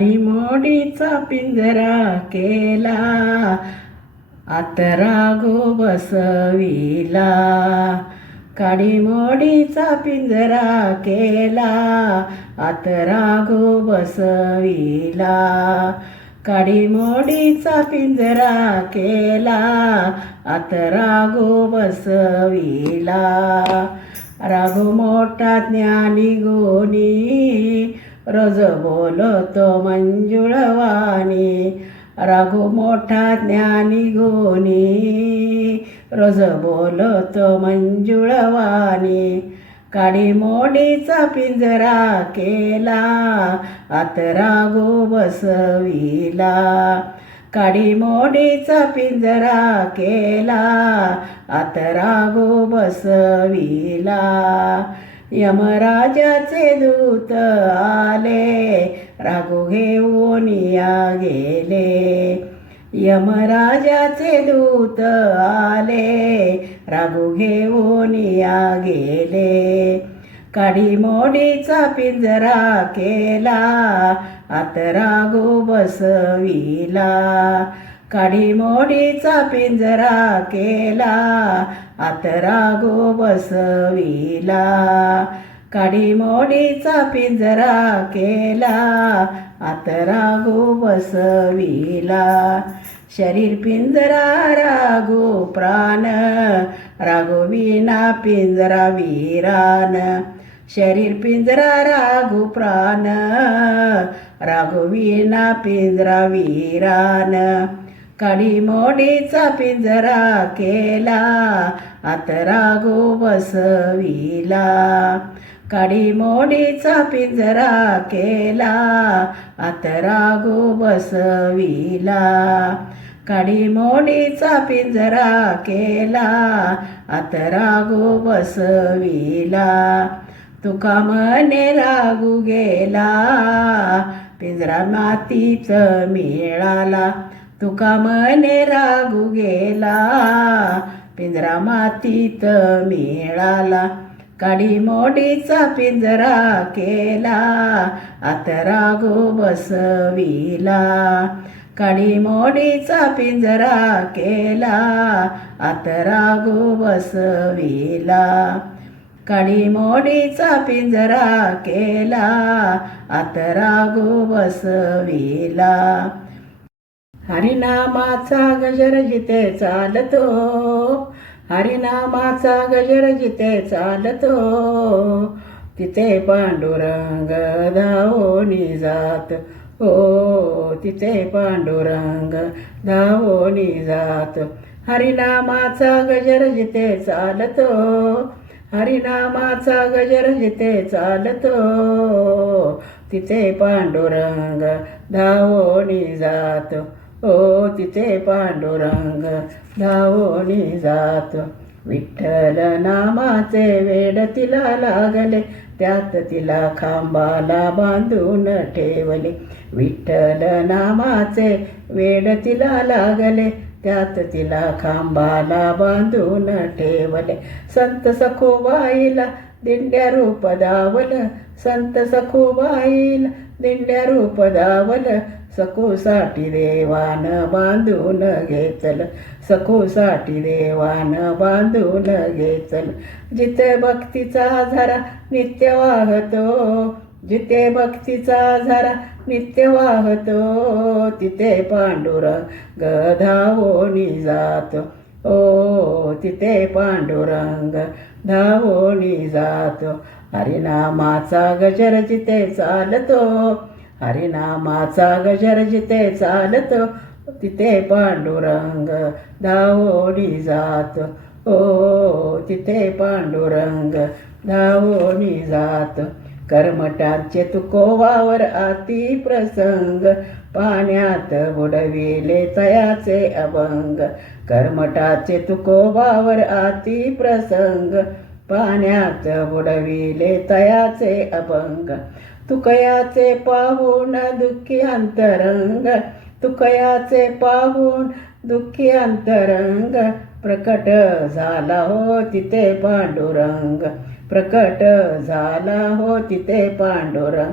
काडीमोडीचा पिंजरा केला, आत राघो बसविला. काडीमोडीचा पिंजरा केला, आत राघो बसविला. काडीमोडीचा पिंजरा केला, आत राघो बसविला. राघो मोठा ज्ञानी गुणी, रोज बोलतो मंजुळवाणी. राघो मोठा ज्ञानी गुणी, रोज बोलतो मंजुळवाणी. काडीमोडीचा पिंजरा केला, आत राघो बसविला. काडीमोडीचा पिंजरा केला, आत राघो बसविला. यमराजाचे दूत आले, राघो घेऊन या गेले. यमराजाचे दूत आले, राघो घेऊन या गेले. काडीमोडीचा पिंजरा केला, आत राघो बसविला. काडीमोडीचा पिंजरा केला, आत राघो बसविला. काडीमोडीचा पिंजरा केला, आत राघो बसविला. शरीर पिंजरा राघो प्राण, राघो विना पिंजरा वीरान. शरीर पिंजरा राघो प्राण, राघो विना पिंजरा वीरान. काडीमोडीचा पिंजरा केला, आत राघो बसविला. काडीमोडीचा पिंजरा केला, आत राघो बसविला. काडीमोडीचा पिंजरा केला, आत राघो बसविला. तुका म्हणे राघू गेला, पिंजरा मातीच मिळाला. तुका म्हणे राघू गेला, पिंजरा मातीत मिळाला. काडीमोडीचा पिंजरा केला, आत राघो बसविला. काडीमोडीचा पिंजरा केला, आत राघो बसविला. काडीमोडीचा पिंजरा केला, आत राघो बसविला. हरिनामाचा गजर जिथे चालतो, हरिनामाचा गजर जिथे चालतो. तिथे पांडुरंग धावोनी जात, हो तिथे पांडुरंग धावोनी जात. हरिनामाचा गजर जिथे चालतो, हरिनामाचा गजर जिथे चालतो. तिथे पांडुरंग धावोनी जात, हो तिथे पांडुरंग धावोनी जात. विठ्ठल नामाचे वेड तिला लागले, त्यात तिला खांबाला बांधून ठेवले. विठ्ठल नामाचे वेड तिला लागले, त्यात तिला खांबाला बांधून ठेवले. संत सखोबाईला दिंड्या रूप दावल, संत सखोबाईला दिंड्या रूप दावल. सखोसाठी देवान बांधून घेतल, सखोसाठी देवान बांधून घेतल. जिथे भक्तीचा झरा नित्य वाहतो, जिथे भक्तीचा झरा नित्य वाहतो. तिथे पांडुरंग धावोनी जातो, ओ तिथे पांडुरंग धावोनी जातो. हरिनामाचा गजर जिथे चालतो, हरिनामाचा गजर जिथे चालतो. तिथे पांडुरंग धावोनी जातो, ओ तिथे पांडुरंग धावोनी जातो. कर्मटांचे तुकोवावर अति प्रसंग, पाण्यात बुडविले तयाचे अभंग. कर्मटाचे तुकोबावर अति प्रसंग, पाण्यात बुडविले तयाचे अभंग. तुकयाचे पाहून दुःखी अंतरंग, तुकयाचे पाहून दुःखी अंतरंग. प्रकट झाला हो तिथे पांडुरंग, प्रकट झाला हो तिथे पांडुरंग.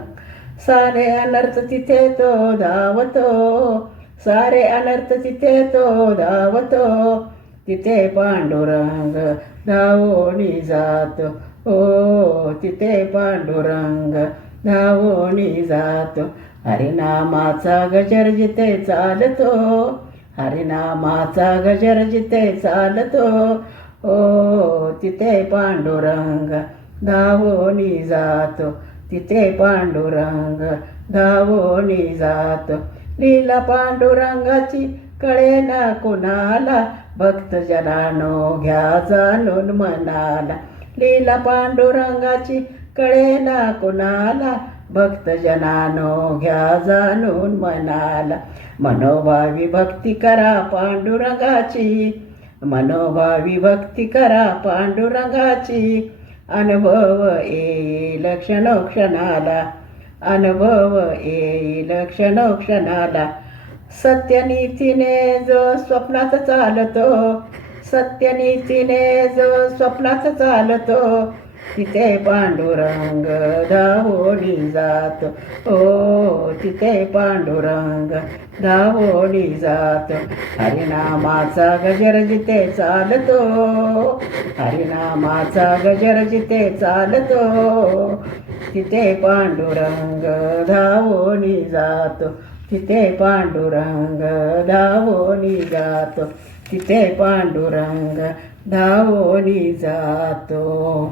सारे अनर्थ तिथे तो धावतो, सारे अनर्थ तिथे तो धावतो, तिथे पांडुरंग धावोनी जातो, हो तिथे पांडुरंग धावोनी जातो. हरिनामाचा गजर जिथे चालतो, हरिनामाचा गजर जिथे चालतो, हो तिथे पांडुरंग धावोनी जातो, तिथे पांडुरंग धावोनी जातो. लीला पांडुरंगाची कळेना कुणाला, भक्तजनानो घ्या जाणून मनाला. लीला पांडुरंगाची कळेना कुणाला, भक्तजनानो घ्या जाणून मनाला. मनोभावी भक्ती करा पांडुरंगाची, मनोभावी भक्ती करा पांडुरंगाची. अनुभव येईल क्षणोक्षणाला, अनुभव येईल क्षणोक्षणाला. सत्यनीतीने जो स्वप्नात चालतो, सत्यनीतीने जो स्वप्नात चालतो, तिथे पांडुरंग धावोनी जातो, हो तिथे पांडुरंग धावोनी जातो. हरिनामाचा गजर जिथे चालतो, हरिनामाचा गजर जिथे चालतो, तिथे पांडुरंग धावोनी जातो, तिथे पांडुरंग धावोनी जातो, तिथे पांडुरंग धावोनी जातो.